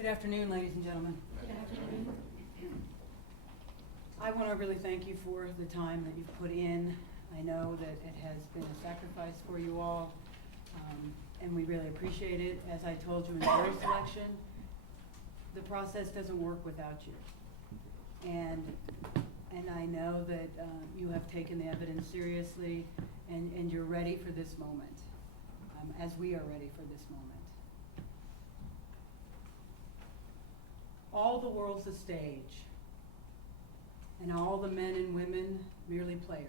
Good afternoon, ladies and gentlemen. Good afternoon. I want to really thank you for the time that you've put in. I know that it has been a sacrifice for you all, and we really appreciate it. As I told you in jury selection, the process doesn't work without you. And I know that you have taken the evidence seriously, and you're ready for this moment, as we are ready for this moment. All the world's a stage, and all the men and women merely players.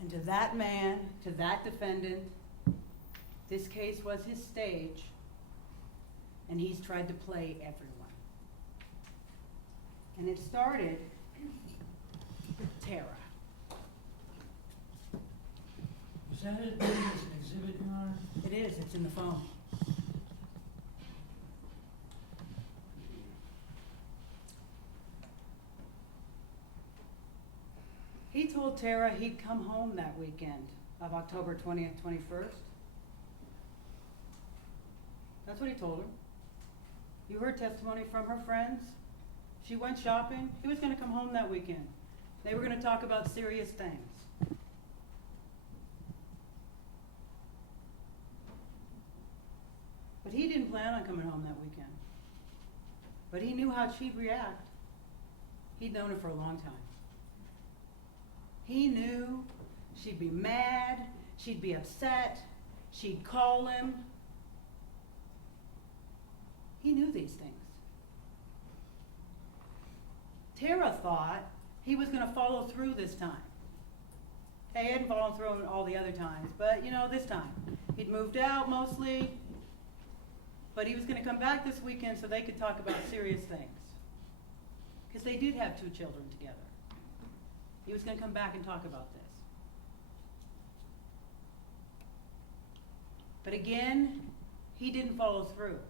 And to that man, to that defendant, this case was his stage, and he's tried to play everyone. And it started with Tera. Was that admitted as an exhibit, Your Honor? It is, it's in the phone. He told Tera he'd come home that weekend of October 20th, 21st. That's what he told her. You heard testimony from her friends. She went shopping. He was going to come home that weekend. They were going to talk about serious things. But he didn't plan on coming home that weekend. But he knew how she'd react. He'd known her for a long time. He knew she'd be mad, she'd be upset, she'd call him. He knew these things. Tera thought he was going to follow through this time. He hadn't followed through all the other times, but this time. He'd moved out mostly, but he was going to come back this weekend so they could talk about serious things. Because they did have 2 children together. He was going to come back and talk about this. But again, he didn't follow through.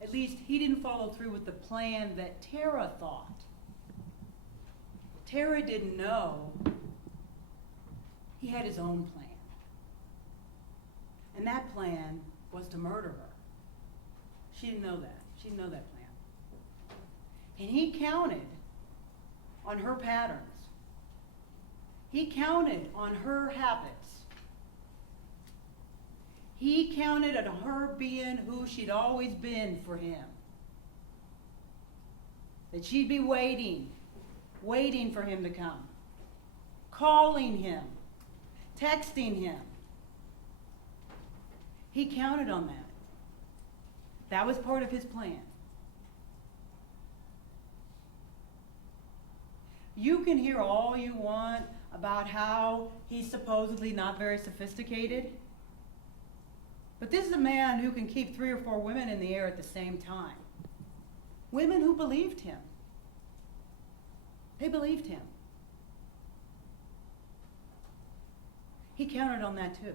At least he didn't follow through with the plan that Tera thought. Tera didn't know he had his own plan. And that plan was to murder her. She didn't know that. She didn't know that plan. And he counted on her patterns. He counted on her habits. He counted on her being who she'd always been for him. That she'd be waiting for him to come, calling him, texting him. He counted on that. That was part of his plan. You can hear all you want about how he's supposedly not very sophisticated, but this is a man who can keep 3 or 4 women in the air at the same time. Women who believed him. They believed him. He counted on that too.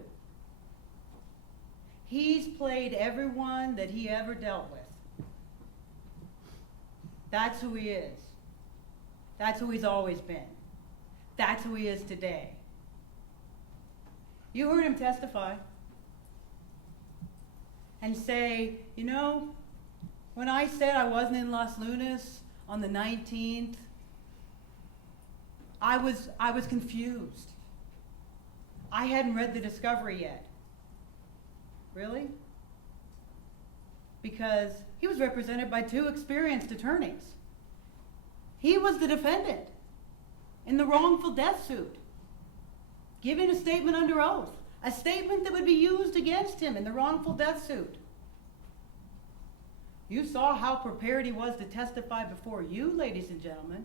He's played everyone that he ever dealt with. That's who he is. That's who he's always been. That's who he is today. You heard him testify and say, when I said I wasn't in Los Lunas on the 19th, I was confused. I hadn't read the discovery yet. Really? Because he was represented by 2 experienced attorneys. He was the defendant in the wrongful death suit, giving a statement under oath, a statement that would be used against him in the wrongful death suit. You saw how prepared he was to testify before you, ladies and gentlemen.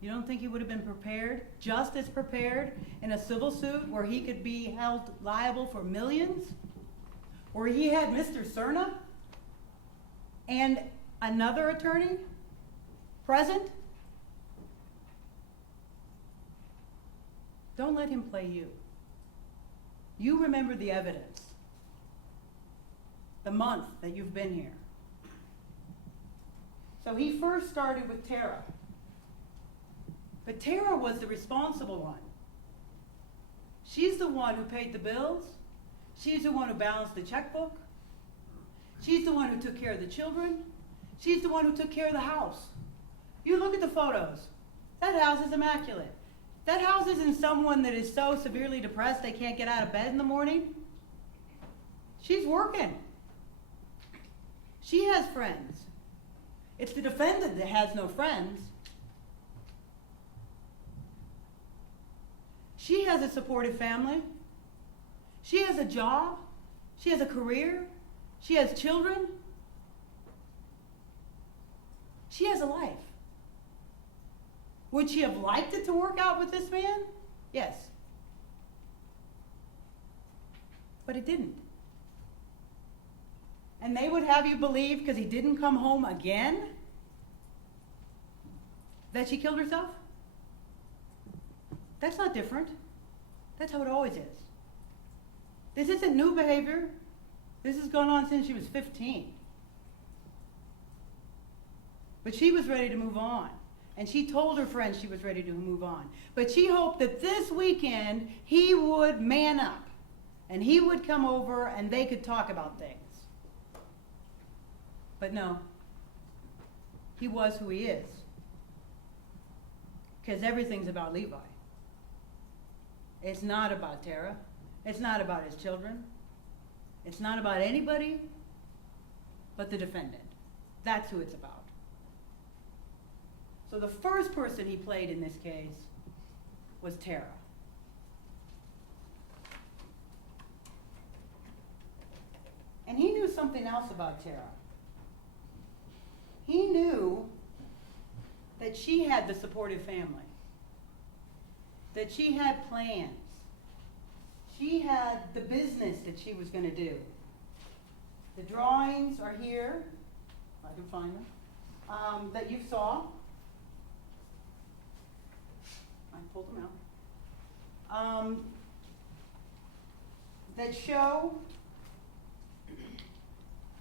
You don't think he would have been prepared, just as prepared, in a civil suit where he could be held liable for millions? Where he had Mr. Serna and another attorney present? Don't let him play you. You remember the evidence, the month that you've been here. So he first started with Tera. But Tera was the responsible one. She's the one who paid the bills. She's the one who balanced the checkbook. She's the one who took care of the children. She's the one who took care of the house. You look at the photos. That house is immaculate. That house isn't someone that is so severely depressed they can't get out of bed in the morning. She's working. She has friends. It's the defendant that has no friends. She has a supportive family. She has a job. She has a career. She has children. She has a life. Would she have liked it to work out with this man? Yes. But it didn't. And they would have you believe, because he didn't come home again, that she killed herself? That's not different. That's how it always is. This isn't new behavior. This has gone on since she was 15. But she was ready to move on. And she told her friends she was ready to move on. But she hoped that this weekend he would man up. And he would come over and they could talk about things. But no. He was who he is. Because everything's about Levi. It's not about Tera. It's not about his children. It's not about anybody but the defendant. That's who it's about. So the first person he played in this case was Tera. And he knew something else about Tera. He knew that she had the supportive family, that she had plans. She had the business that she was going to do. The drawings are here, if I can find them, that you saw. I pulled them out. That show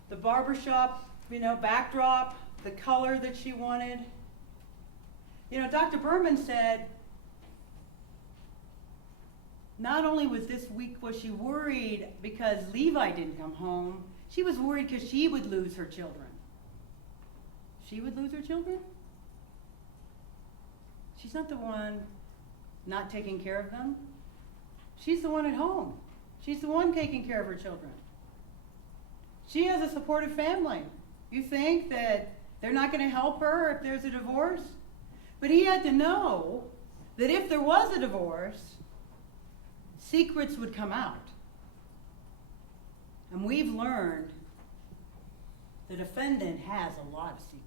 the barbershop, backdrop, the color that she wanted. Dr. Berman said, not only was she worried because Levi didn't come home, she was worried because she would lose her children. She would lose her children? She's not the one not taking care of them. She's the one at home. She's the one taking care of her children. She has a supportive family. You think that they're not going to help her if there's a divorce? But he had to know that if there was a divorce, secrets would come out. And we've learned the defendant has a lot of secrets.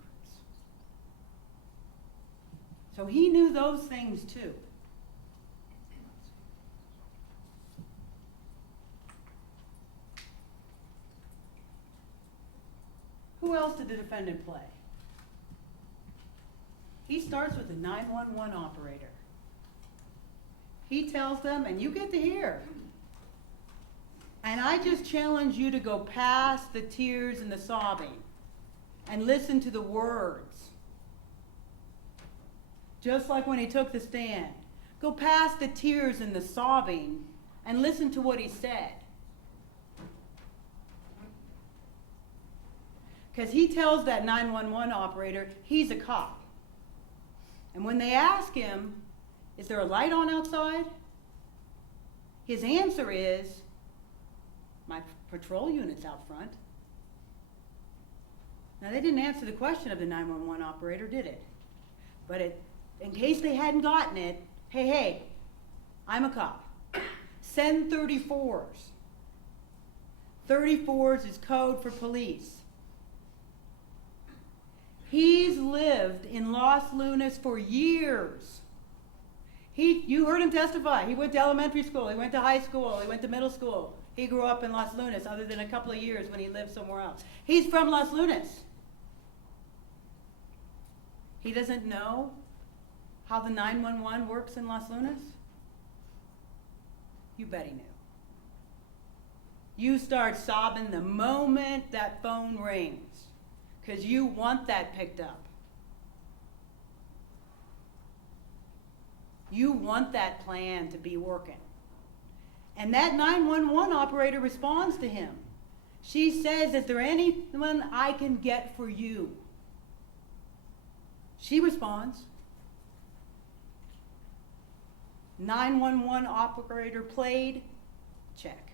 So he knew those things too. Who else did the defendant play? He starts with the 911 operator. He tells them, and you get to hear. And I just challenge you to go past the tears and the sobbing and listen to the words. Just like when he took the stand. Go past the tears and the sobbing and listen to what he said. Because he tells that 911 operator he's a cop. And when they ask him, is there a light on outside? His answer is, my patrol unit's out front. Now, they didn't answer the question of the 911 operator, did it? But in case they hadn't gotten it, hey, I'm a cop. Send 34s. 34s is code for police. He's lived in Los Lunas for years. You heard him testify. He went to elementary school, he went to high school, he went to middle school. He grew up in Los Lunas, other than a couple of years when he lived somewhere else. He's from Los Lunas. He doesn't know how the 911 works in Los Lunas? You bet he knew. You start sobbing the moment that phone rings, because you want that picked up. You want that plan to be working. And that 911 operator responds to him. She says, is there anyone I can get for you? She responds, 911 operator played, check.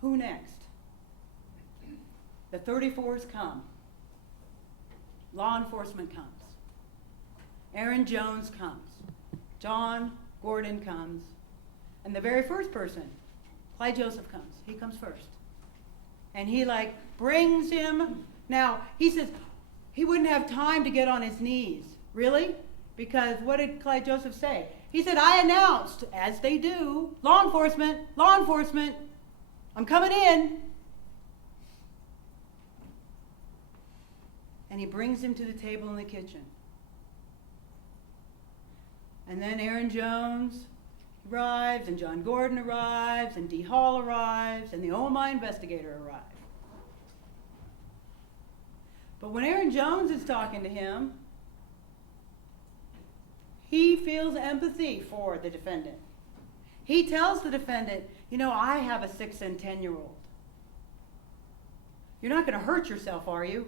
Who next? The 34s come. Law enforcement comes. Aaron Jones comes. John Gordon comes. And the very first person, Clyde Joseph, comes. He comes first. And he brings him. Now, he says he wouldn't have time to get on his knees. Really? Because what did Clyde Joseph say? He said, I announced, as they do, law enforcement, I'm coming in. And he brings him to the table in the kitchen. And then Aaron Jones arrives, and John Gordon arrives, and Dee Hall arrives, and the OMI investigator arrives. But when Aaron Jones is talking to him, he feels empathy for the defendant. He tells the defendant, I have a 6 and 10-year-old. You're not going to hurt yourself, are you?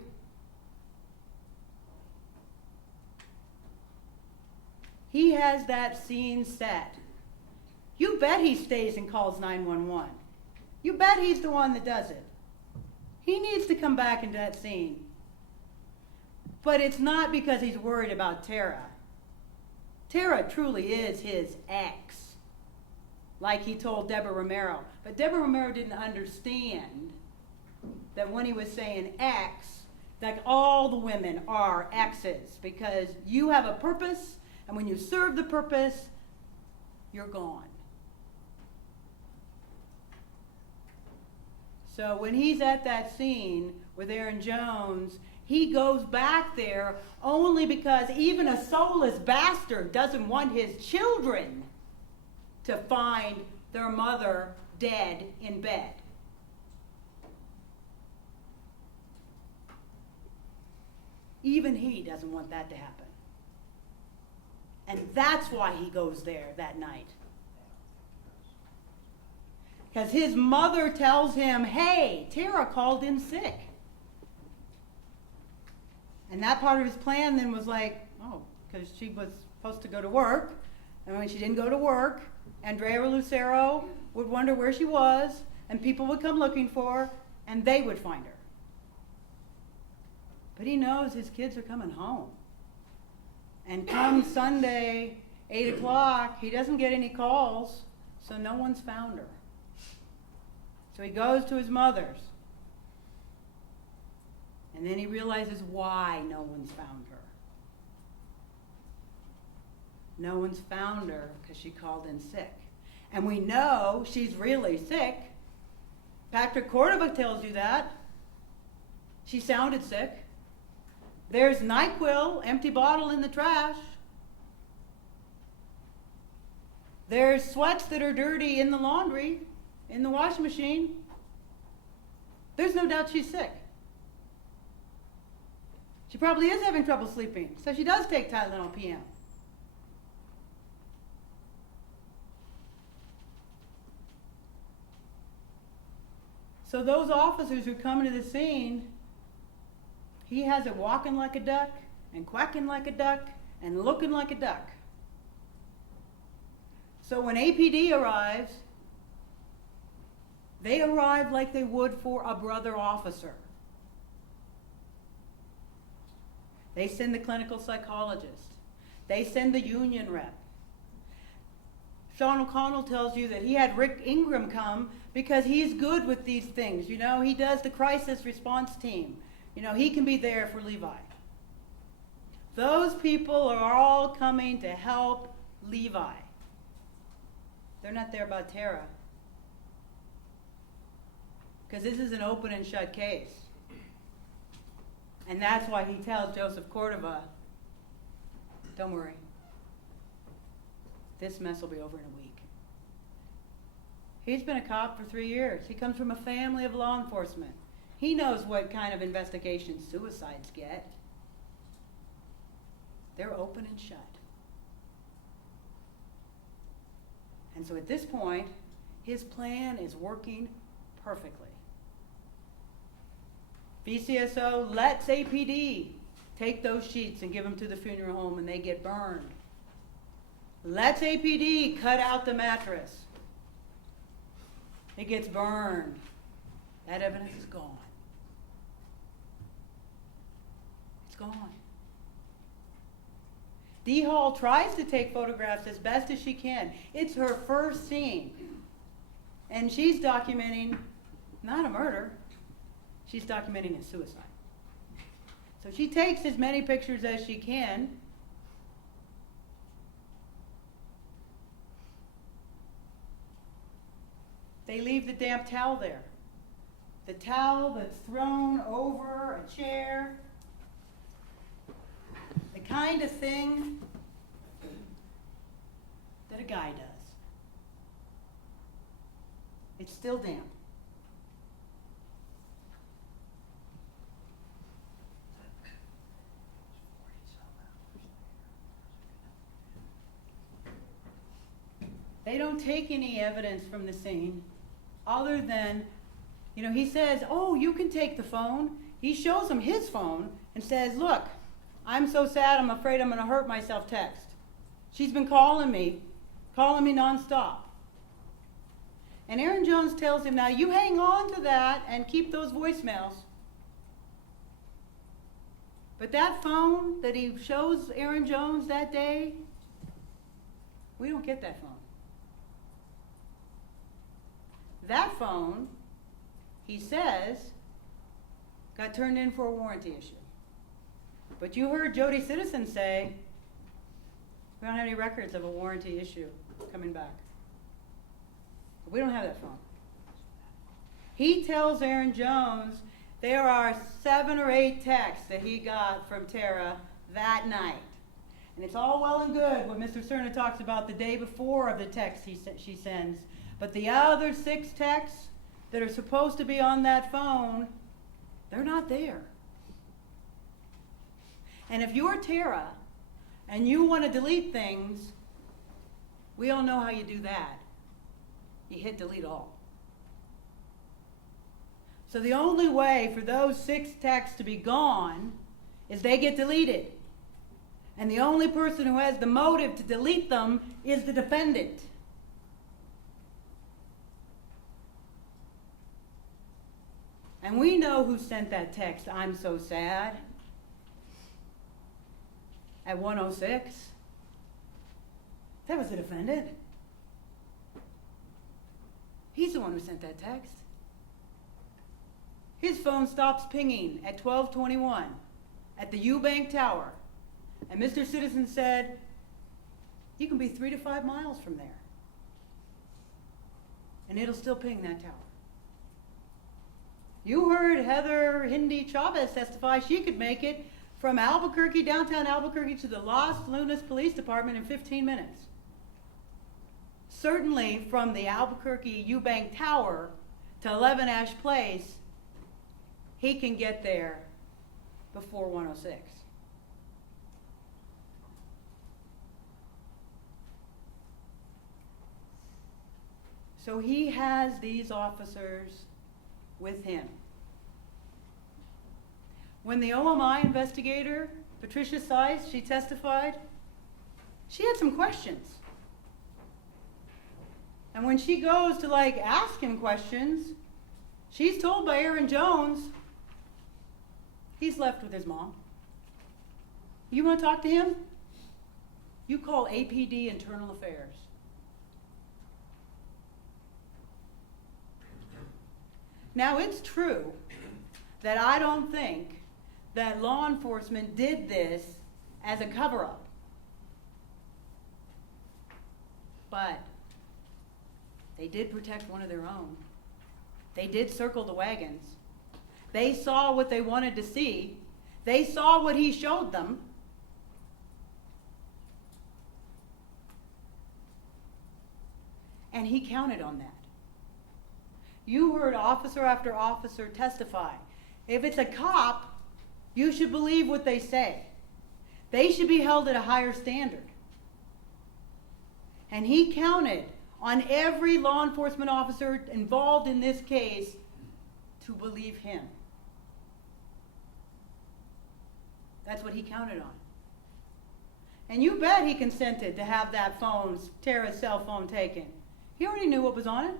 He has that scene set. You bet he stays and calls 911. You bet he's the one that does it. He needs to come back into that scene. But it's not because he's worried about Tera. Tera truly is his ex, like he told Deborah Romero. But Deborah Romero didn't understand that when he was saying ex, like all the women are exes, because you have a purpose, and when you serve the purpose, you're gone. So when he's at that scene with Aaron Jones, he goes back there only because even a soulless bastard doesn't want his children to find their mother dead in bed. Even he doesn't want that to happen. And that's why he goes there that night. Because his mother tells him, hey, Tera called in sick. And that part of his plan then was because she was supposed to go to work. And when she didn't go to work, Andrea Lucero would wonder where she was, and people would come looking for her, and they would find her. But he knows his kids are coming home. And come Sunday, 8 o'clock, he doesn't get any calls, so no one's found her. So he goes to his mother's. And then he realizes why no one's found her. No one's found her because she called in sick. And we know she's really sick. Patrick Cordova tells you that. She sounded sick. There's NyQuil, empty bottle in the trash. There's sweats that are dirty in the laundry, in the washing machine. There's no doubt she's sick. She probably is having trouble sleeping, so she does take Tylenol PM. So those officers who come into the scene, he has it walking like a duck and quacking like a duck and looking like a duck. So when APD arrives, they arrive like they would for a brother officer. They send the clinical psychologist. They send the union rep. Sean O'Connell tells you that he had Rick Ingram come because he's good with these things. He does the crisis response team. He can be there for Levi. Those people are all coming to help Levi. They're not there about Tera. Because this is an open and shut case. And that's why he tells Joseph Cordova, don't worry. This mess will be over in a week. He's been a cop for 3 years. He comes from a family of law enforcement. He knows what kind of investigation suicides get. They're open and shut. And so at this point, His plan is working perfectly. VCSO lets APD take those sheets and give them to the funeral home and they get burned. Lets APD cut out the mattress. It gets burned. That evidence is gone. It's gone. Dee Hall tries to take photographs as best as she can. It's her first scene. And she's documenting not a murder, she's documenting a suicide. So she takes as many pictures as she can. They leave the damp towel there. The towel that's thrown over a chair. The kind of thing that a guy does. It's still damp. They don't take any evidence from the scene other than, he says, oh, you can take the phone. He shows him his phone and says, look, I'm so sad, I'm afraid I'm going to hurt myself text. She's been calling me nonstop. And Aaron Jones tells him, now you hang on to that and keep those voicemails. But that phone that he shows Aaron Jones that day, we don't get that phone. That phone, he says, got turned in for a warranty issue. But you heard Jody Citizen say, we don't have any records of a warranty issue coming back. We don't have that phone. He tells Aaron Jones there are 7 or 8 texts that he got from Tera that night. And it's all well and good what Mr. Serna talks about the day before of the text she sends. But the other 6 texts that are supposed to be on that phone, they're not there. And if you're Tera and you want to delete things, we all know how you do that. You hit delete all. So the only way for those 6 texts to be gone is they get deleted. And the only person who has the motive to delete them is the defendant. And we know who sent that text, I'm so sad, at 1:06. That was the defendant. He's the one who sent that text. His phone stops pinging at 12:21 at the Eubank Tower. And Mr. Citizen said, you can be 3 to 5 miles from there. And it'll still ping that tower. You heard Heather Levi Chavez testify she could make it from Albuquerque, downtown Albuquerque, to the Los Lunas Police Department in 15 minutes. Certainly from the Albuquerque Eubank Tower to 11 Ash Place, he can get there before 1:06. So he has these officers with him. When the OMI investigator, Patricia Sice, she testified, she had some questions. And when she goes to ask him questions, she's told by Aaron Jones, he's left with his mom. You want to talk to him? You call APD Internal Affairs. Now, it's true that I don't think that law enforcement did this as a cover-up. But they did protect one of their own. They did circle the wagons. They saw what they wanted to see. They saw what he showed them. And he counted on that. You heard officer after officer testify. If it's a cop, you should believe what they say. They should be held at a higher standard. And he counted on every law enforcement officer involved in this case to believe him. That's what he counted on. And you bet he consented to have that phone, Tera's cell phone, taken. He already knew what was on it.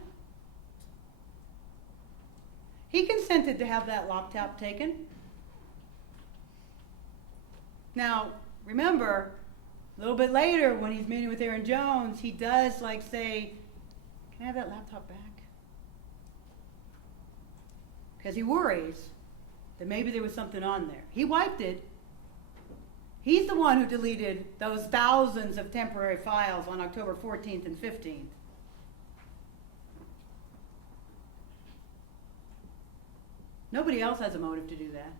He consented to have that laptop taken. Now, remember, a little bit later when he's meeting with Aaron Jones, he does say, can I have that laptop back? Because he worries that maybe there was something on there. He wiped it. He's the one who deleted those thousands of temporary files on October 14th and 15th. Nobody else has a motive to do that.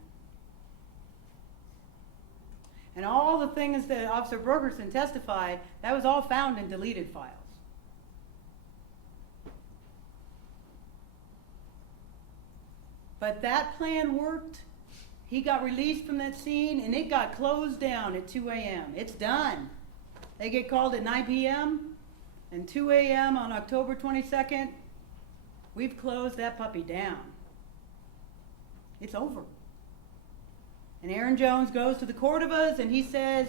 And all the things that Officer Bergerson testified, that was all found in deleted files. But that plan worked. He got released from that scene, and it got closed down at 2 a.m. It's done. They get called at 9 p.m., and 2 a.m. on October 22nd, we've closed that puppy down. It's over. And Aaron Jones goes to the Cordovas, and he says,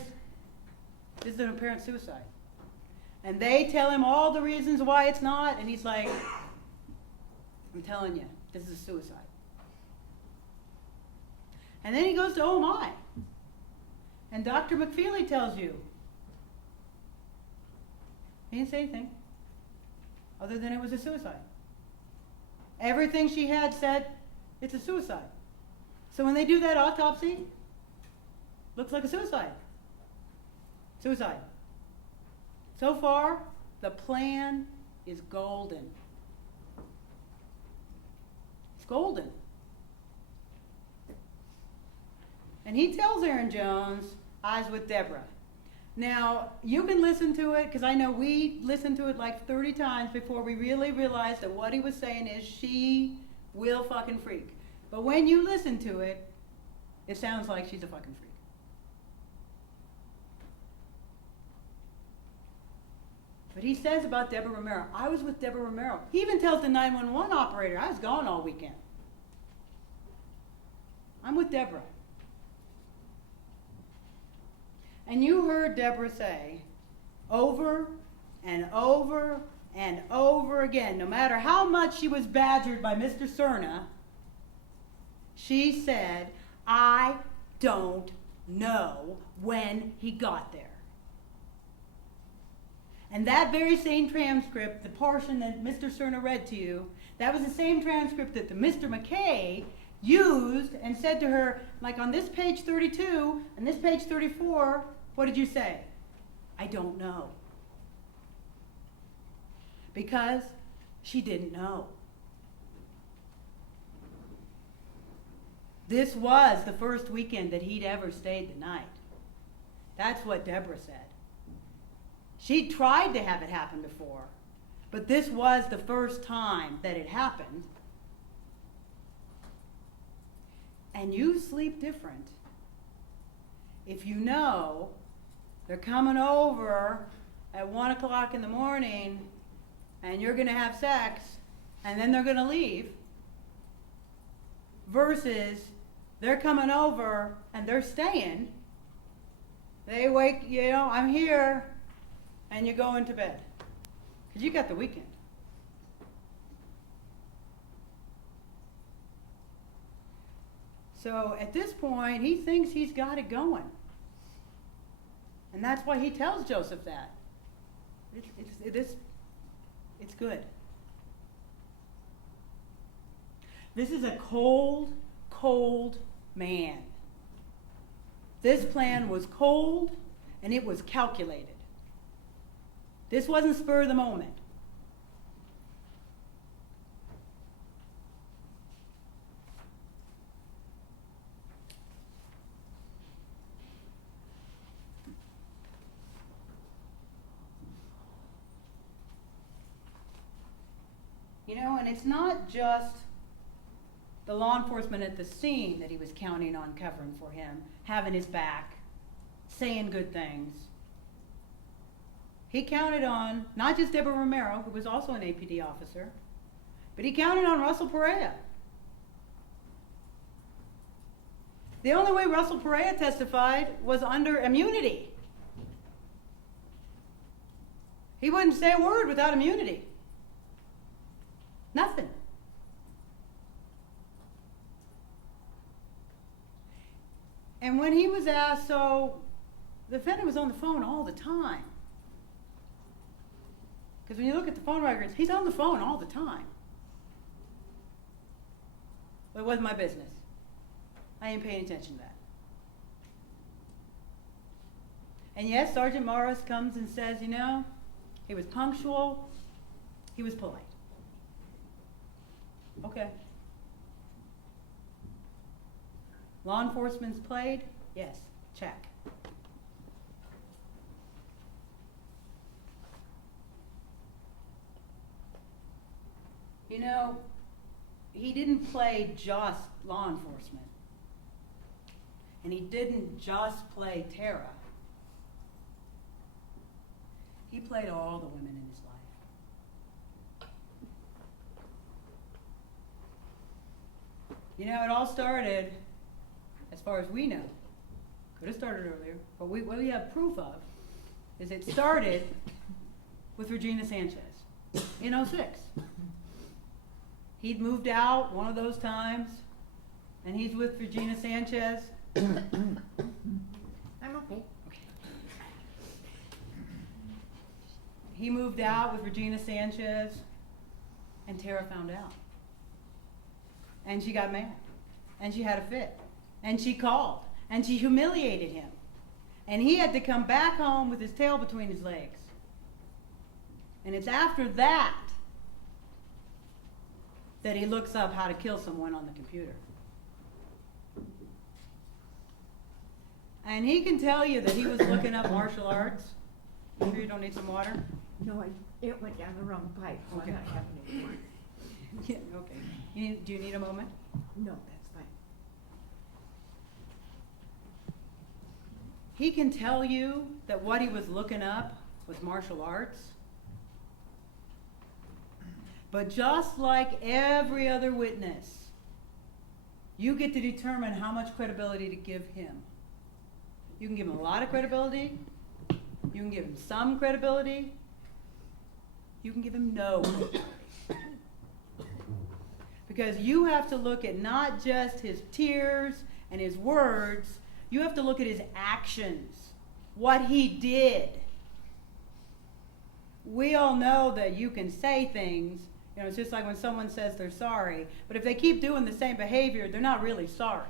this is an apparent suicide. And they tell him all the reasons why it's not, and he's like, I'm telling you, this is a suicide. And then he goes to oh my. And Dr. McFeely tells you. He didn't say anything other than it was a suicide. Everything she had said, it's a suicide. So when they do that autopsy, looks like a suicide. Suicide. So far, the plan is golden. It's golden. And he tells Aaron Jones, eyes with Deborah. Now, you can listen to it, because I know we listened to it like 30 times before we really realized that what he was saying is she will fucking freak. But when you listen to it, it sounds like she's a fucking freak. But he says about Deborah Romero, I was with Deborah Romero. He even tells the 911 operator, I was gone all weekend. I'm with Deborah. And you heard Deborah say over and over and over again, no matter how much she was badgered by Mr. Serna, she said, I don't know when he got there. And that very same transcript, the portion that Mr. Serna read to you, that was the same transcript that the Mr. McKay used and said to her, like on this page 32 and this page 34, what did you say? I don't know. Because she didn't know. This was the first weekend that he'd ever stayed the night. That's what Deborah said. She tried to have it happen before, but this was the first time that it happened. And you sleep different if you know they're coming over at 1 o'clock in the morning and you're going to have sex and then they're going to leave, versus they're coming over and they're staying. They wake, I'm here, and you go into bed. Because you got the weekend. So at this point, he thinks he's got it going. And that's why he tells Joseph that. It's good. This is a cold, cold man. This plan was cold and it was calculated. This wasn't spur of the moment. And it's not just the law enforcement at the scene that he was counting on covering for him, having his back, saying good things. he counted on not just Deborah Romero, who was also an APD officer, but he counted on Russell Perea. The only way Russell Perea testified was under immunity. He wouldn't say a word without immunity. Nothing. And when he was asked, so the defendant was on the phone all the time. Because when you look at the phone records, he's on the phone all the time. Well, it wasn't my business. I ain't paying attention to that. And yes, Sergeant Morris comes and says, you know, he was punctual, he was polite. Okay. Law enforcement's played? Yes, check. You know, he didn't play just law enforcement. And he didn't just play Tera. He played all the women in his life. You know, it all started, as far as we know, could have started earlier, but what we have proof of is it started with Regina Sanchez in '06. He'd moved out one of those times, and he's with Regina Sanchez. I'm okay. He moved out with Regina Sanchez, and Tera found out. And she got mad, and she had a fit, and she called, and she humiliated him. And he had to come back home with his tail between his legs. And it's after that that he looks up how to kill someone on the computer. And he can tell you that he was looking up martial arts. You sure you don't need some water? No, it went down the wrong pipe, so Okay. I'm not having any more. Yeah, okay. Do you need a moment? No, that's fine. He can tell you that what he was looking up was martial arts. But just like every other witness, you get to determine how much credibility to give him. You can give him a lot of credibility. You can give him some credibility. You can give him no credibility. Because you have to look at not just his tears and his words, you have to look at his actions, what he did. We all know that you can say things, you know, it's just like when someone says they're sorry, but if they keep doing the same behavior, they're not really sorry.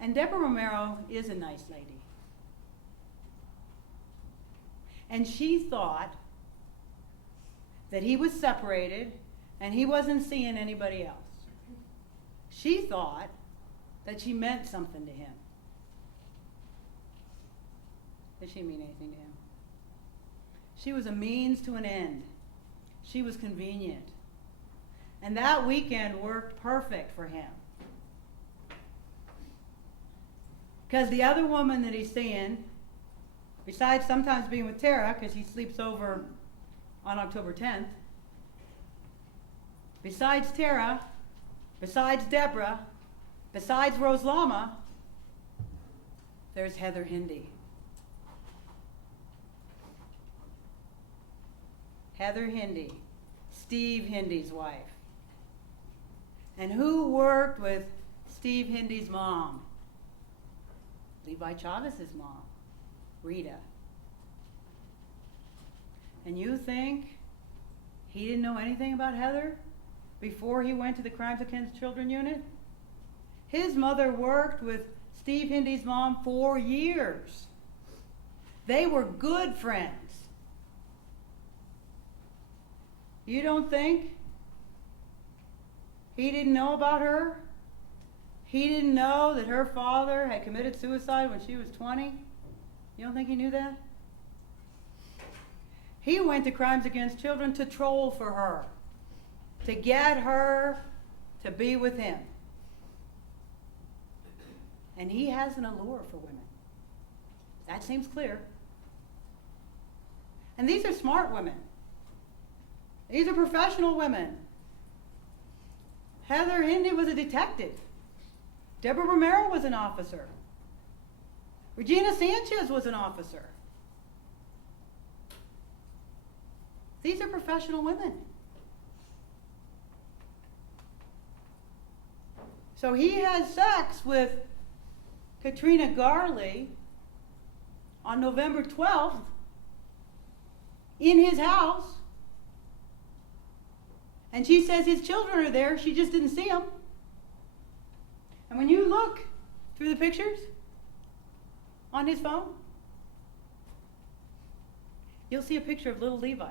And Deborah Romero is a nice lady. And she thought that he was separated and he wasn't seeing anybody else. She thought that she meant something to him. Did she mean anything to him? She was a means to an end. She was convenient. And that weekend worked perfect for him. Because the other woman that he's seeing, besides sometimes being with Tera, because he sleeps over on October 10th, besides Tera, besides Deborah, besides Rose Lama, there's Heather Hindy. Heather Hindy, Steve Hindy's wife. And who worked with Steve Hindy's mom? Levi Chavez's mom, Rita. And you think he didn't know anything about Heather before he went to the Crimes Against Children unit? His mother worked with Steve Hindy's mom for years. They were good friends. You don't think he didn't know about her? He didn't know that her father had committed suicide when she was 20? You don't think he knew that? He went to Crimes Against Children to troll for her, to get her to be with him. And he has an allure for women. That seems clear. And these are smart women. These are professional women. Heather Hindi was a detective. Deborah Romero was an officer. Regina Sanchez was an officer. These are professional women. So he had sex with Katrina Garley on November 12th in his house. And she says his children are there, she just didn't see them. And when you look through the pictures on his phone, you'll see a picture of little Levi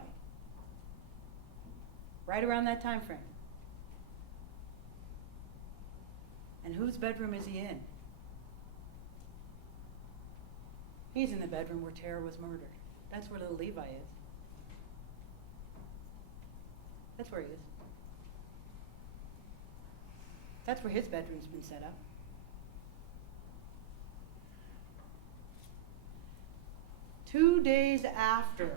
right around that time frame. And whose bedroom is he in? He's in the bedroom where Tera was murdered. That's where little Levi is. That's where he is. That's where his bedroom's been set up. Two days after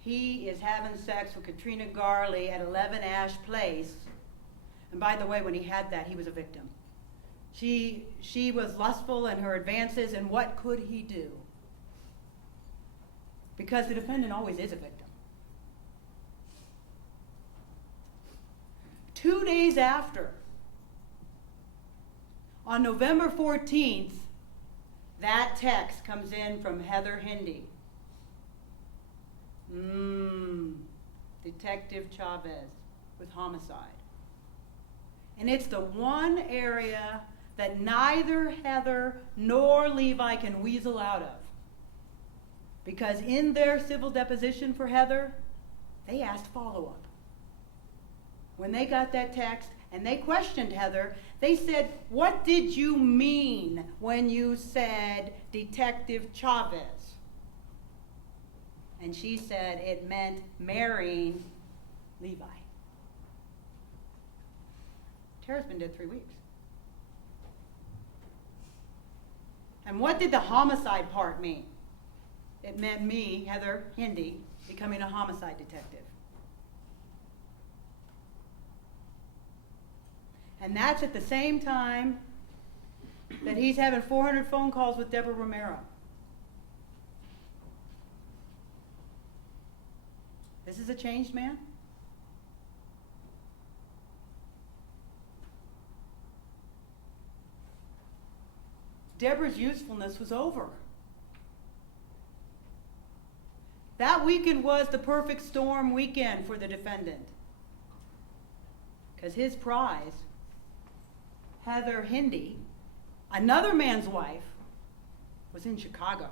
he is having sex with Katrina Garley at 11 Ash Place, and by the way, when he had that, he was a victim. She was lustful in her advances, and what could he do? Because the defendant always is a victim. 2 days after, on November 14th, that text comes in from Heather Hindi. Detective Chavez with homicide. And it's the one area that neither Heather nor Levi can weasel out of. Because in their civil deposition for Heather, they asked follow-up. When they got that text and they questioned Heather, they said, "What did you mean when you said Detective Chavez?" And she said it meant marrying Levi. Tera's been dead 3 weeks. And what did the homicide part mean? It meant me, Heather Hindi, becoming a homicide detective. And that's at the same time that he's having 400 phone calls with Deborah Romero. This is a changed man? Deborah's usefulness was over. That weekend was the perfect storm weekend for the defendant. Because his prize, Heather Hindi, another man's wife, was in Chicago.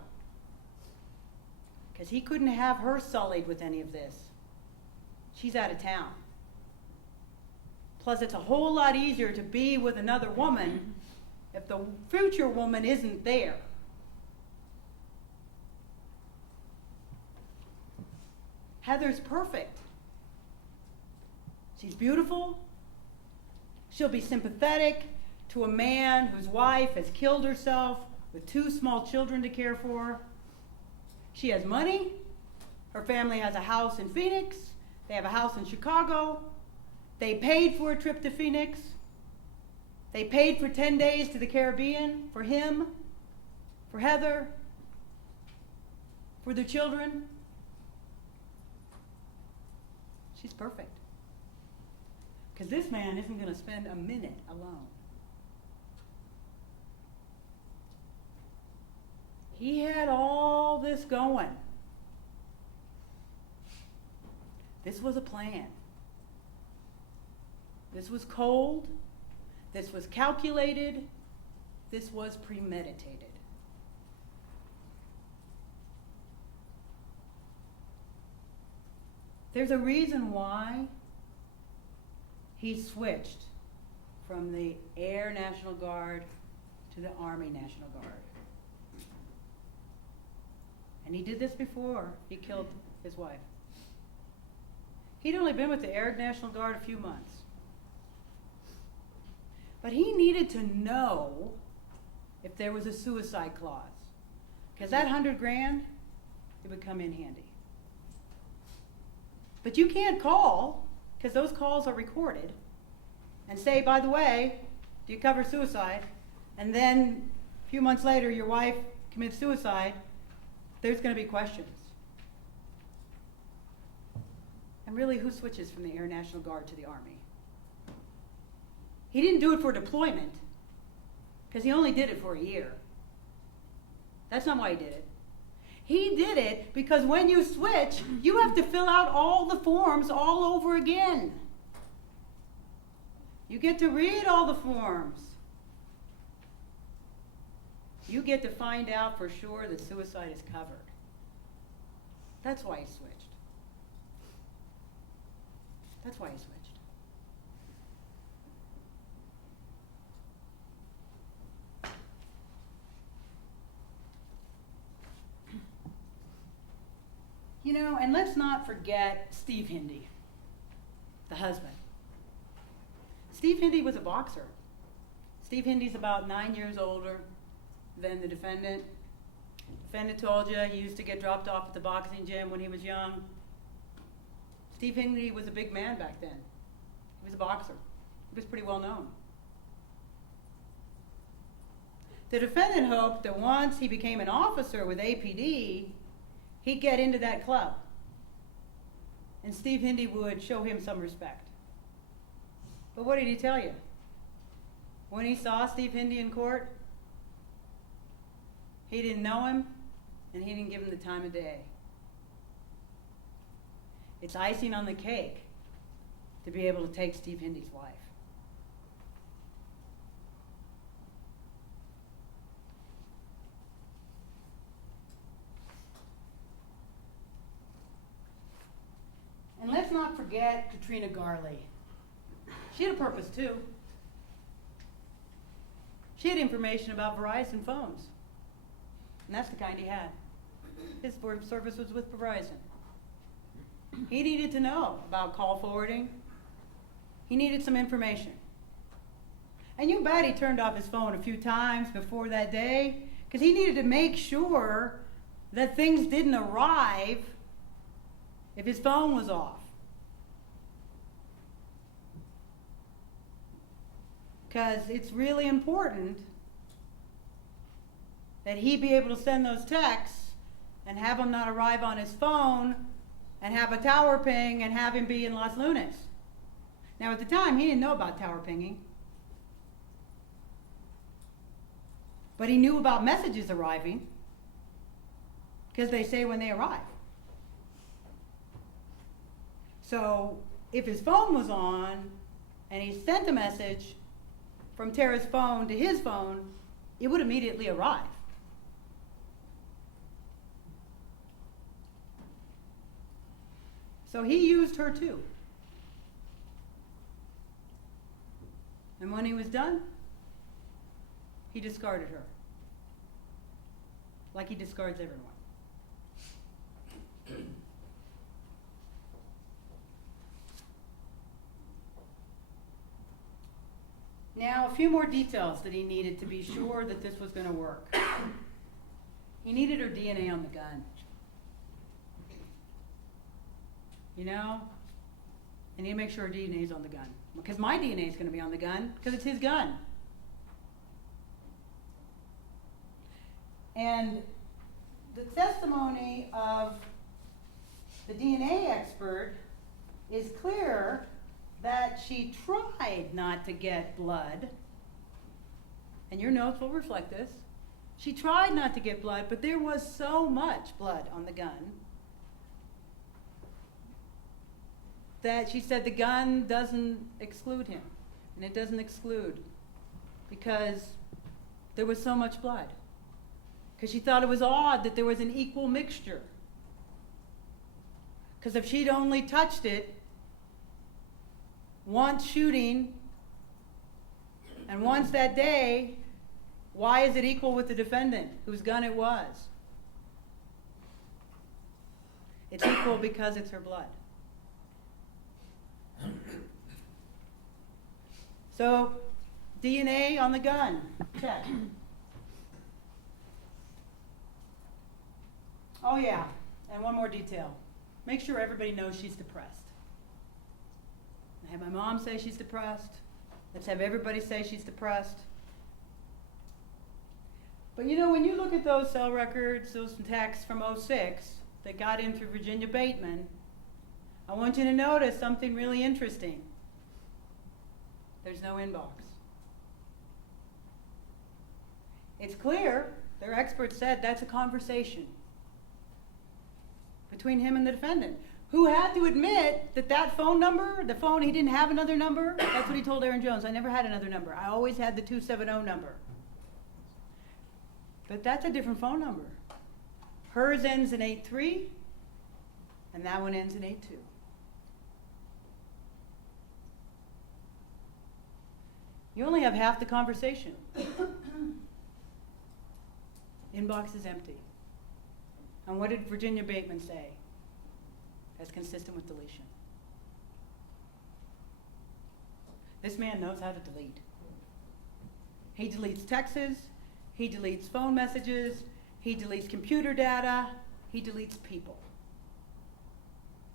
Because he couldn't have her sullied with any of this. She's out of town. Plus, it's a whole lot easier to be with another woman if the future woman isn't there. Heather's perfect. She's beautiful. She'll be sympathetic to a man whose wife has killed herself with 2 small children to care for. She has money. Her family has a house in Phoenix. They have a house in Chicago. They paid for a trip to Phoenix. They paid for 10 days to the Caribbean for him, for Heather, for their children. She's perfect. Because this man isn't going to spend a minute alone. He had all this going. This was a plan. This was cold. This was calculated. This was premeditated. There's a reason why he switched from the Air National Guard to the Army National Guard. And he did this before he killed his wife. He'd only been with the Air National Guard a few months. But he needed to know if there was a suicide clause. Because that $100,000, it would come in handy. But you can't call, because those calls are recorded, and say, by the way, do you cover suicide? And then a few months later, your wife commits suicide. There's going to be questions. And really, who switches from the Air National Guard to the Army? He didn't do it for deployment, because he only did it for a year. That's not why he did it. He did it because when you switch, you have to fill out all the forms all over again. You get to read all the forms. You get to find out for sure that suicide is covered. That's why he switched. That's why he switched. You know, and let's not forget Steve Hindy, the husband. Steve Hindy was a boxer. Steve Hindy's about 9 years older than the defendant. Defendant told you he used to get dropped off at the boxing gym when he was young. Steve Hindy was a big man back then. He was a boxer. He was pretty well known. The defendant hoped that once he became an officer with APD, he'd get into that club. And Steve Hindy would show him some respect. But what did he tell you? When he saw Steve Hindy in court, he didn't know him, and he didn't give him the time of day. It's icing on the cake to be able to take Steve Hindy's life. And let's not forget Katrina Garley. She had a purpose too. She had information about Verizon phones. And that's the kind he had. His service was with Verizon. He needed to know about call forwarding. He needed some information. And you bet he turned off his phone a few times before that day, because he needed to make sure that things didn't arrive if his phone was off. Because it's really important that he be able to send those texts and have them not arrive on his phone and have a tower ping and have him be in Los Lunas. Now at the time, he didn't know about tower pinging. But he knew about messages arriving, because they say when they arrive. So if his phone was on and he sent a message from Tera's phone to his phone, it would immediately arrive. So he used her too. And when he was done, he discarded her. Like he discards everyone. Now, a few more details that he needed to be sure that this was going to work. He needed her DNA on the gun. You know? I need to make sure her DNA is on the gun. Because my DNA is going to be on the gun, because it's his gun. And the testimony of the DNA expert is clear that she tried not to get blood, and your notes will reflect this. She tried not to get blood, but there was so much blood on the gun that she said the gun doesn't exclude him, and it doesn't exclude because there was so much blood. Because she thought it was odd that there was an equal mixture. Because if she'd only touched it once shooting and once that day, why is it equal with the defendant whose gun it was? It's equal because it's her blood. So, DNA on the gun, check. Oh yeah, and one more detail. Make sure everybody knows she's depressed. I had my mom say she's depressed. Let's have everybody say she's depressed. But you know, when you look at those cell records, those texts from '06 that got in through Virginia Bateman, I want you to notice something really interesting. There's no inbox. It's clear, their experts said that's a conversation between him and the defendant, who had to admit that that phone number, the phone, he didn't have another number. That's what he told Aaron Jones. I never had another number. I always had the 270 number. But that's a different phone number. Hers ends in 83, and that one ends in 82. You only have half the conversation. Inbox is empty. And what did Virginia Bateman say? That's consistent with deletion. This man knows how to delete. He deletes texts, he deletes phone messages, he deletes computer data, he deletes people.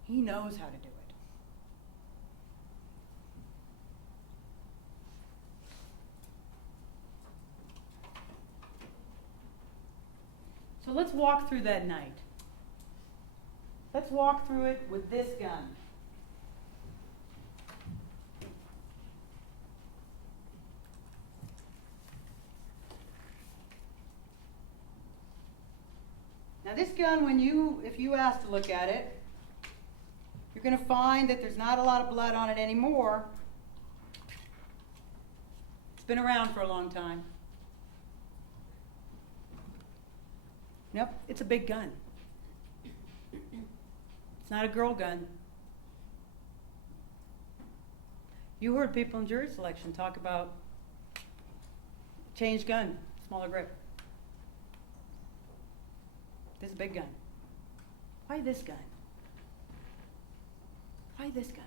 He knows how to do it. So let's walk through that night. Let's walk through it with this gun. Now this gun, if you ask to look at it, you're going to find that there's not a lot of blood on it anymore. It's been around for a long time. Nope, it's a big gun. It's not a girl gun. You heard people in jury selection talk about changed gun, smaller grip. This is a big gun. Why this gun? Why this gun?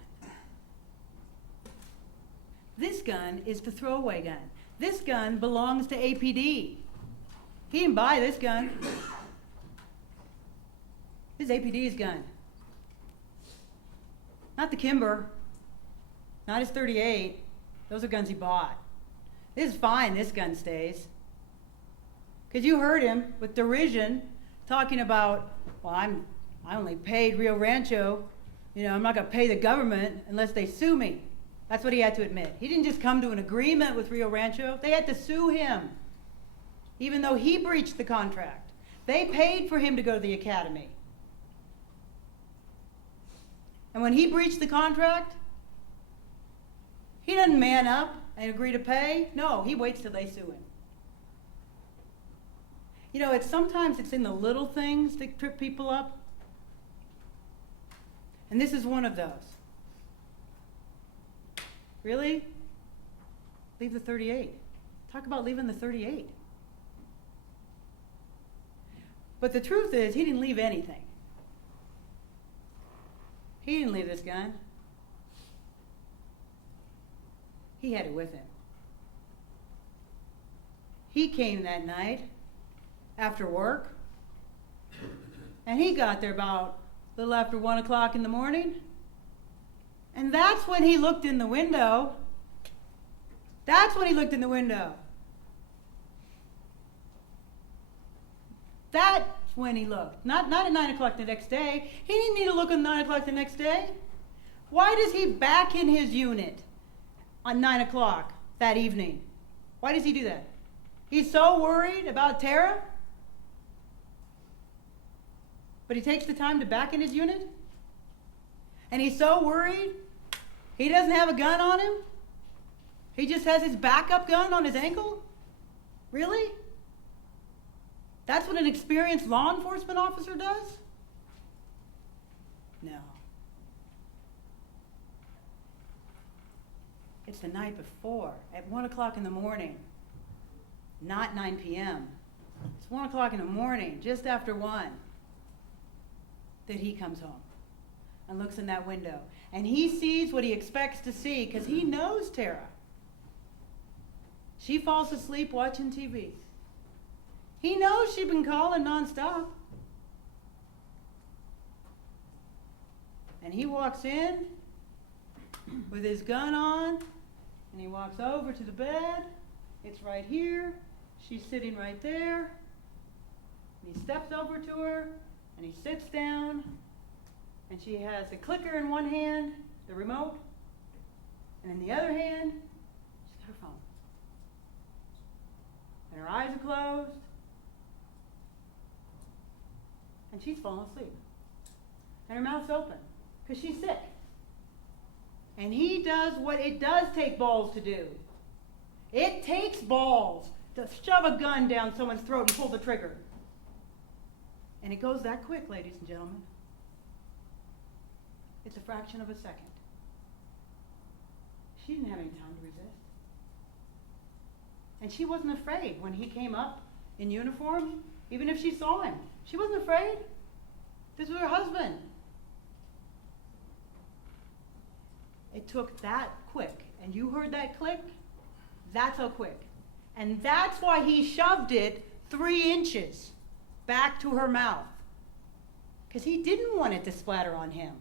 This gun is the throwaway gun. This gun belongs to APD. He didn't buy this gun. This is APD's gun. Not the Kimber. Not his .38. Those are guns he bought. This is fine, this gun stays. Because you heard him with derision talking about, well, I only paid Rio Rancho. I'm not going to pay the government unless they sue me. That's what he had to admit. He didn't just come to an agreement with Rio Rancho. They had to sue him, even though he breached the contract. They paid for him to go to the academy. And when he breached the contract, he doesn't man up and agree to pay. No, he waits till they sue him. Sometimes it's in the little things that trip people up. And this is one of those. Really? Leave the .38. Talk about leaving the .38. But the truth is, he didn't leave anything. He didn't leave this gun. He had it with him. He came that night after work, and he got there about a little after 1 o'clock in the morning, and that's when he looked in the window. That's when he looked in the window. That's when he looked. Not at 9 o'clock the next day. He didn't need to look at 9 o'clock the next day. Why does he back in his unit on 9 o'clock that evening? Why does he do that? He's so worried about Tera, but he takes the time to back in his unit? And he's so worried he doesn't have a gun on him? He just has his backup gun on his ankle? Really? That's what an experienced law enforcement officer does? No. It's the night before, at 1 o'clock in the morning, not 9 p.m. It's 1 o'clock in the morning, just after 1, that he comes home and looks in that window. And he sees what he expects to see, because he knows Tera. She falls asleep watching TV. He knows she's been calling nonstop. And he walks in with his gun on, and he walks over to the bed. It's right here. She's sitting right there. And he steps over to her, and he sits down, and she has the clicker in one hand, the remote, and in the other hand, she's got her phone. And her eyes are closed, and she's fallen asleep. And her mouth's open, because she's sick. And he does what it does take balls to do. It takes balls to shove a gun down someone's throat and pull the trigger. And it goes that quick, ladies and gentlemen. It's a fraction of a second. She didn't have any time to resist. And she wasn't afraid when he came up in uniform, even if she saw him. She wasn't afraid. This was her husband. It took that quick. And you heard that click? That's how quick. And that's why he shoved it 3 inches back to her mouth. Because he didn't want it to splatter on him.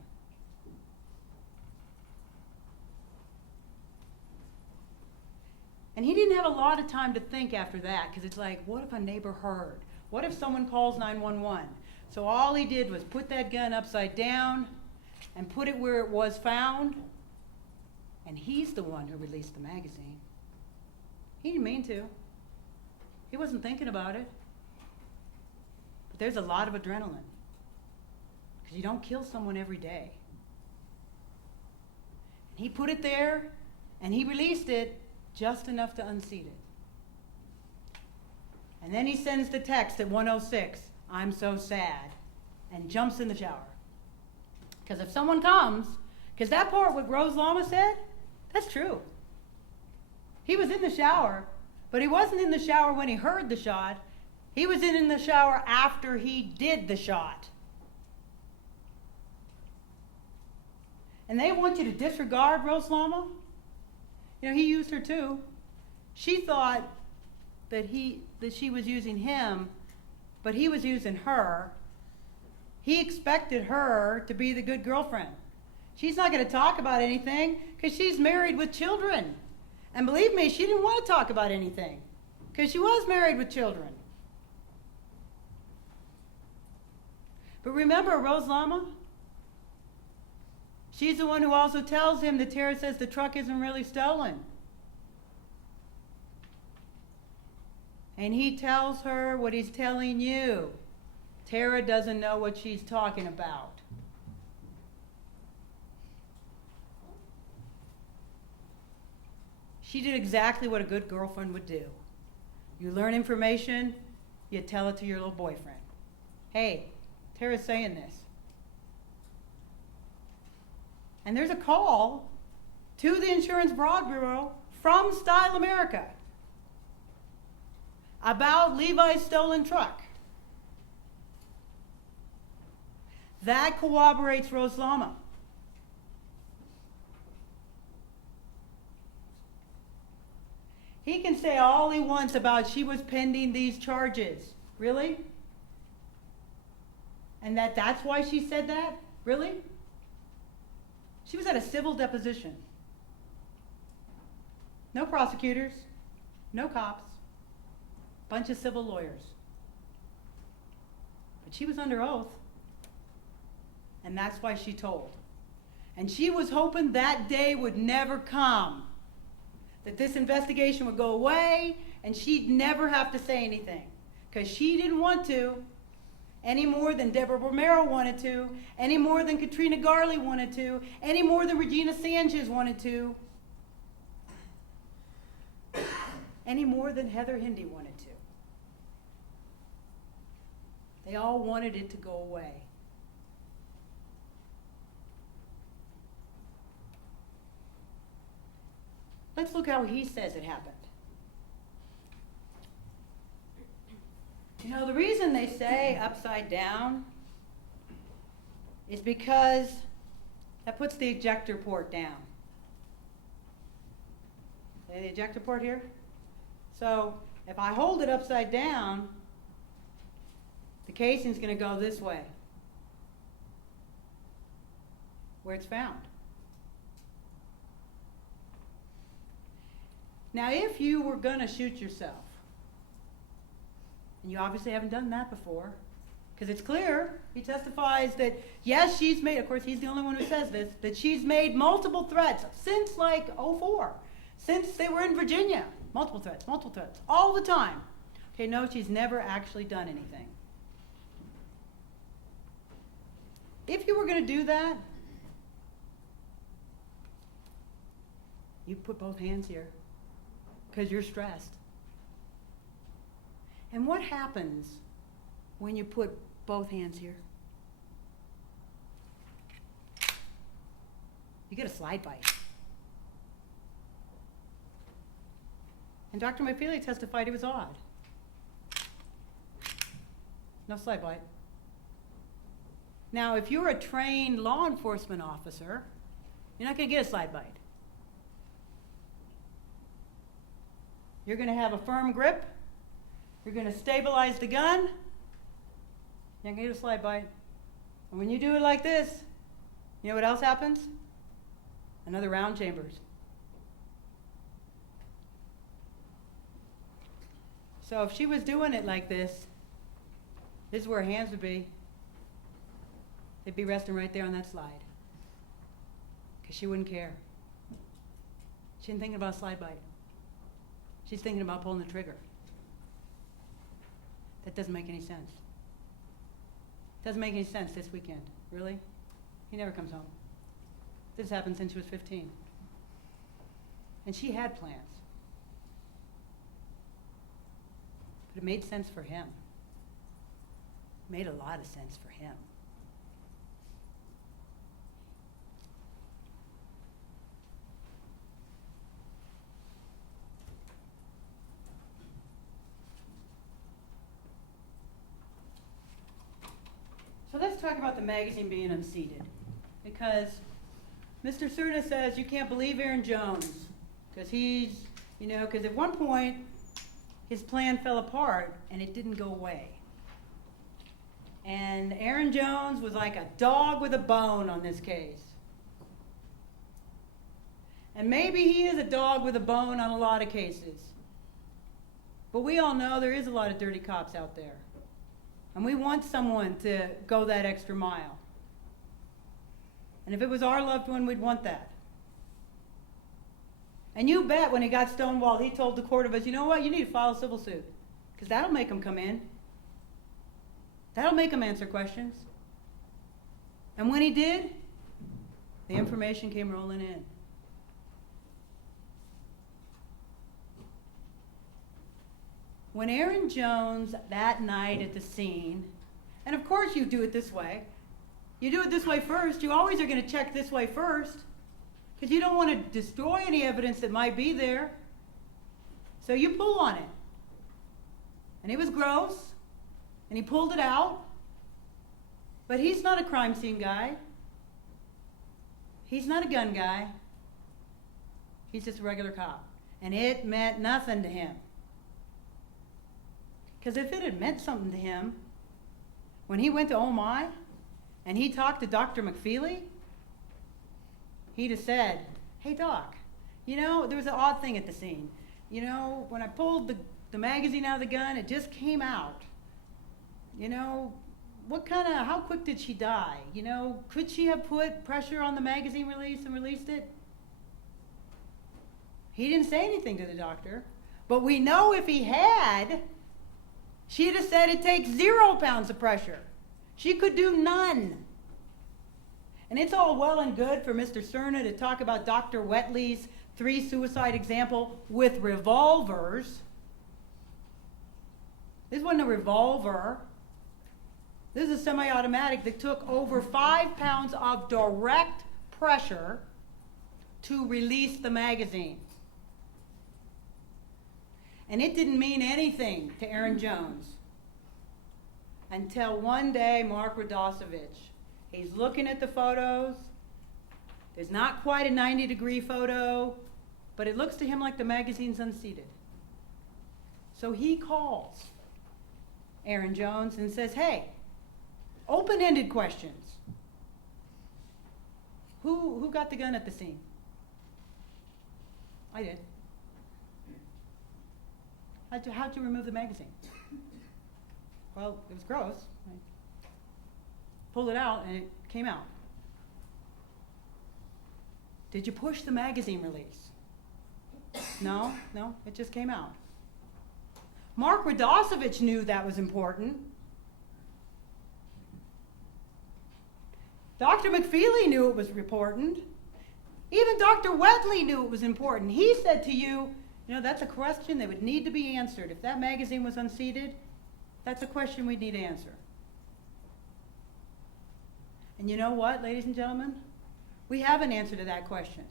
And he didn't have a lot of time to think after that, because it's like, what if a neighbor heard? What if someone calls 911? So all he did was put that gun upside down and put it where it was found. And he's the one who released the magazine. He didn't mean to. He wasn't thinking about it. But there's a lot of adrenaline. Because you don't kill someone every day. And he put it there, and he released it just enough to unseat it. And then he sends the text at 1:06, "I'm so sad," and jumps in the shower. Because if someone comes, because that part what Rose Lama said, that's true. He was in the shower, but he wasn't in the shower when he heard the shot. He was in the shower after he did the shot. And they want you to disregard Rose Lama. You know, he used her too. She thought that she was using him, but he was using her. He expected her to be the good girlfriend. She's not going to talk about anything because she's married with children. And believe me, she didn't want to talk about anything because she was married with children. But remember, Rose Lama? She's the one who also tells him that Tera says the truck isn't really stolen. And he tells her what he's telling you. Tera doesn't know what she's talking about. She did exactly what a good girlfriend would do. You learn information, you tell it to your little boyfriend. Hey, Tera's saying this. And there's a call to the Insurance Fraud Bureau from Style America about Levi's stolen truck. That corroborates Rose Lama. He can say all he wants about she was pending these charges. Really? And that's why she said that? Really? She was at a civil deposition. No prosecutors, no cops, bunch of civil lawyers. But she was under oath. And that's why she told. And she was hoping that day would never come. That this investigation would go away and she'd never have to say anything. Because she didn't want to, any more than Deborah Romero wanted to, any more than Katrina Garley wanted to, any more than Regina Sanchez wanted to, any more than Heather Hindy wanted to. They all wanted it to go away. Let's look how he says it happened. You know, the reason they say upside down is because that puts the ejector port down. See the ejector port here? So if I hold it upside down, the casing's going to go this way. where it's found. Now, if you were gonna shoot yourself, and you obviously haven't done that before, because it's clear, he testifies that, yes, she's made, of course, he's the only one who says this, that she's made multiple threats since like '04, since they were in Virginia. Multiple threats, all the time. Okay, no, she's never actually done anything. If you were gonna do that, you put both hands here, because you're stressed. And what happens when you put both hands here? You get a slide bite. And Dr. McFeely testified it was odd. No slide bite. Now, if you're a trained law enforcement officer, you're not going to get a slide bite. You're going to have a firm grip. You're going to stabilize the gun. You're not going to get a slide bite. And when you do it like this, you know what else happens? Another round chambers. So if she was doing it like this is where her hands would be. They'd be resting right there on that slide. Because she wouldn't care. She isn't thinking about a slide bite. She's thinking about pulling the trigger. That doesn't make any sense. Doesn't make any sense this weekend. Really? He never comes home. This happened since she was 15. And she had plans. But it made sense for him. It made a lot of sense for him. So let's talk about the magazine being unseated. Because Mr. Serna says you can't believe Aaron Jones. Because because at one point, his plan fell apart and it didn't go away. And Aaron Jones was like a dog with a bone on this case. And maybe he is a dog with a bone on a lot of cases. But we all know there is a lot of dirty cops out there. And we want someone to go that extra mile. And if it was our loved one, we'd want that. And you bet when he got stonewalled, he told the court of us, you know what, you need to file a civil suit. Because that'll make him come in. That'll make him answer questions. And when he did, the information came rolling in. When Aaron Jones, that night at the scene, and of course you do it this way. You do it this way first. You always are going to check this way first. Because you don't want to destroy any evidence that might be there. So you pull on it. And it was gross. And he pulled it out. But he's not a crime scene guy. He's not a gun guy. He's just a regular cop. And it meant nothing to him. Because if it had meant something to him, when he went to Oh My, and he talked to Dr. McFeely, he'd have said, hey Doc, there was an odd thing at the scene. When I pulled the magazine out of the gun, it just came out. How quick did she die? Could she have put pressure on the magazine release and released it? He didn't say anything to the doctor. But we know if he had, she'd have said it takes 0 pounds of pressure. She could do none. And it's all well and good for Mr. Serna to talk about Dr. Wetley's 3 suicide example with revolvers. This wasn't a revolver. This is a semi-automatic that took over 5 pounds of direct pressure to release the magazine. And it didn't mean anything to Aaron Jones until one day Mark Radosevich, he's looking at the photos. There's not quite a 90-degree photo, but it looks to him like the magazine's unseated. So he calls Aaron Jones and says, hey, open-ended questions. Who got the gun at the scene? I did. How'd you remove the magazine? Well, it was gross. I pulled it out and it came out. Did you push the magazine release? No, it just came out. Mark Radosevich knew that was important. Dr. McFeely knew it was important. Even Dr. Wetley knew it was important. He said to you, that's a question that would need to be answered. If that magazine was unseated, that's a question we'd need to answer. And you know what, ladies and gentlemen? We have an answer to that question.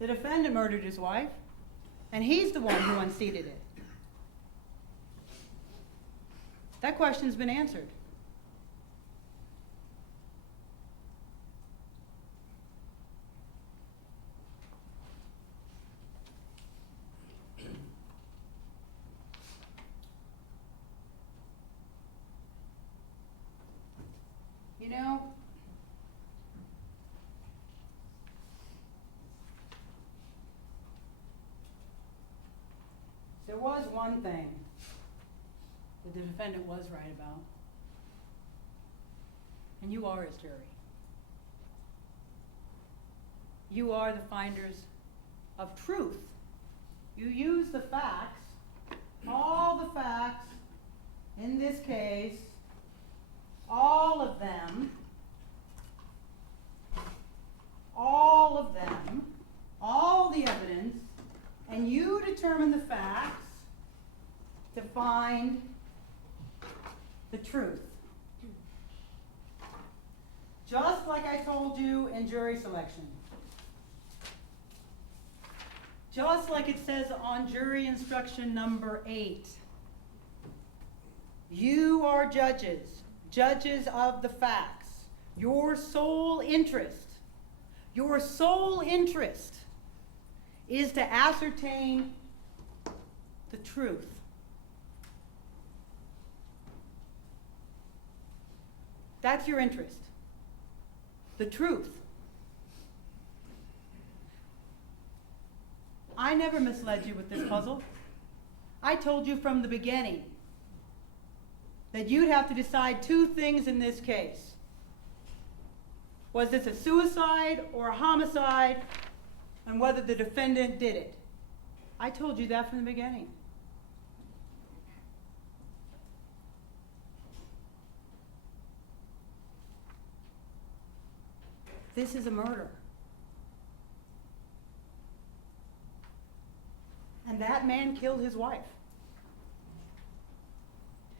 The defendant murdered his wife, and he's the one who unseated it. That question's been answered. There was one thing that the defendant was right about, and you are his jury. You are the finders of truth. You use the facts, all the facts in this case, all of them, all the evidence, and you determine the facts to find the truth. Just like I told you in jury selection. Just like it says on jury instruction number 8. You are judges of the facts. Your sole interest is to ascertain the truth. That's your interest. The truth. I never misled you with this puzzle. I told you from the beginning that you'd have to decide two things in this case. Was this a suicide or a homicide, and whether the defendant did it? I told you that from the beginning. This is a murder. And that man killed his wife.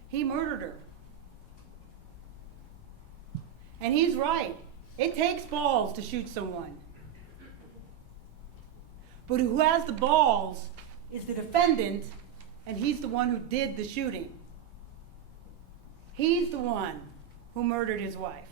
He murdered her. And he's right. It takes balls to shoot someone. But who has the balls is the defendant, and he's the one who did the shooting. He's the one who murdered his wife.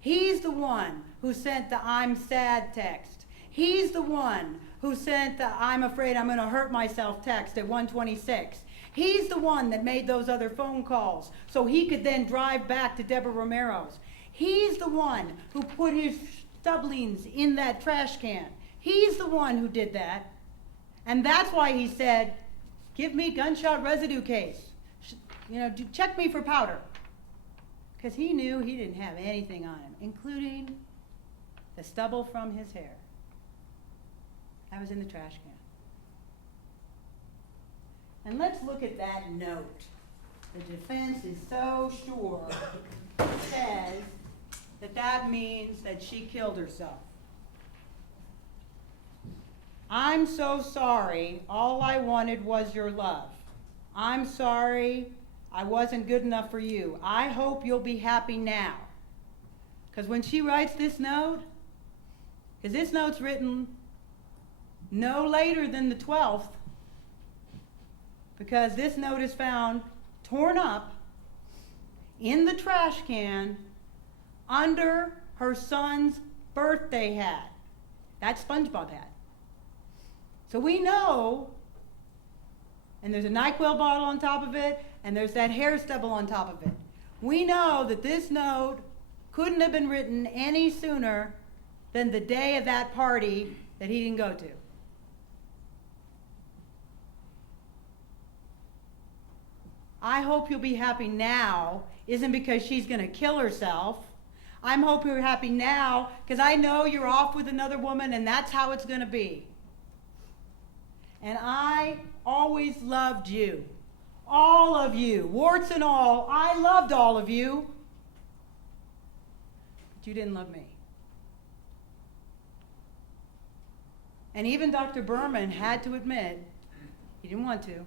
He's the one who sent the "I'm sad" text. He's the one who sent the "I'm afraid I'm going to hurt myself" text at 1:26. He's the one that made those other phone calls so he could then drive back to Deborah Romero's. He's the one who put his stubblings in that trash can. He's the one who did that. And that's why he said, give me gunshot residue case. Check me for powder. Because he knew he didn't have anything on him, including the stubble from his hair. That was in the trash can. And let's look at that note. The defense is so sure it says that means that she killed herself. I'm so sorry. All I wanted was your love. I'm sorry I wasn't good enough for you. I hope you'll be happy now. Because when she writes this note, because this note's written no later than the 12th, because this note is found torn up in the trash can under her son's birthday hat. That SpongeBob hat. So we know, and there's a NyQuil bottle on top of it, and there's that hair stubble on top of it. We know that this note couldn't have been written any sooner than the day of that party that he didn't go to. I hope you'll be happy now, isn't because she's going to kill herself. I'm hoping you're happy now because I know you're off with another woman and that's how it's going to be. And I always loved you. All of you, warts and all. I loved all of you. But you didn't love me. And even Dr. Berman had to admit he didn't want to.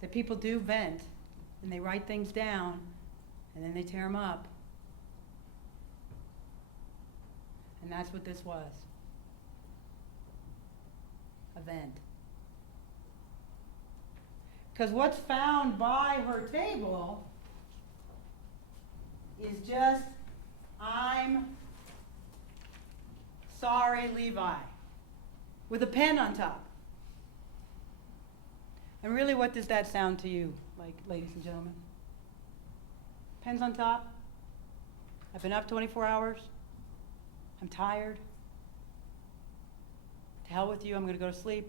That people do vent and they write things down and then they tear them up. And that's what this was. A vent. Because what's found by her table is just, I'm sorry, Levi, with a pen on top. And really, what does that sound to you, like, ladies and gentlemen? Pens on top. I've been up 24 hours. I'm tired. To hell with you, I'm going to go to sleep.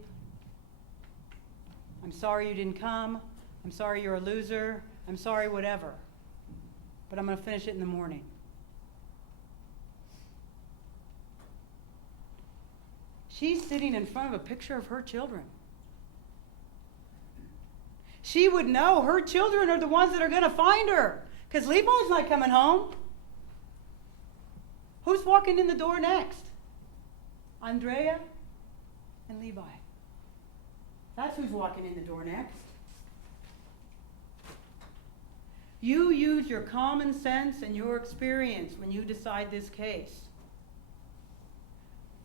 I'm sorry you didn't come. I'm sorry you're a loser. I'm sorry whatever. But I'm going to finish it in the morning. She's sitting in front of a picture of her children. She would know her children are the ones that are going to find her. Because Levi's not coming home. Who's walking in the door next? Andrea and Levi. That's who's walking in the door next. You use your common sense and your experience when you decide this case.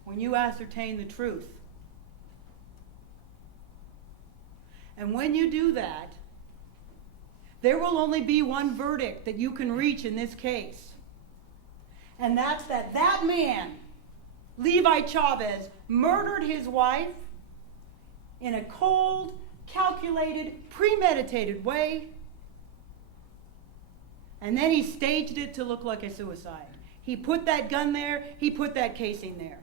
When you ascertain the truth. And when you do that, there will only be one verdict that you can reach in this case. And that's that that man, Levi Chavez, murdered his wife in a cold, calculated, premeditated way. And then he staged it to look like a suicide. He put that gun there, he put that casing there.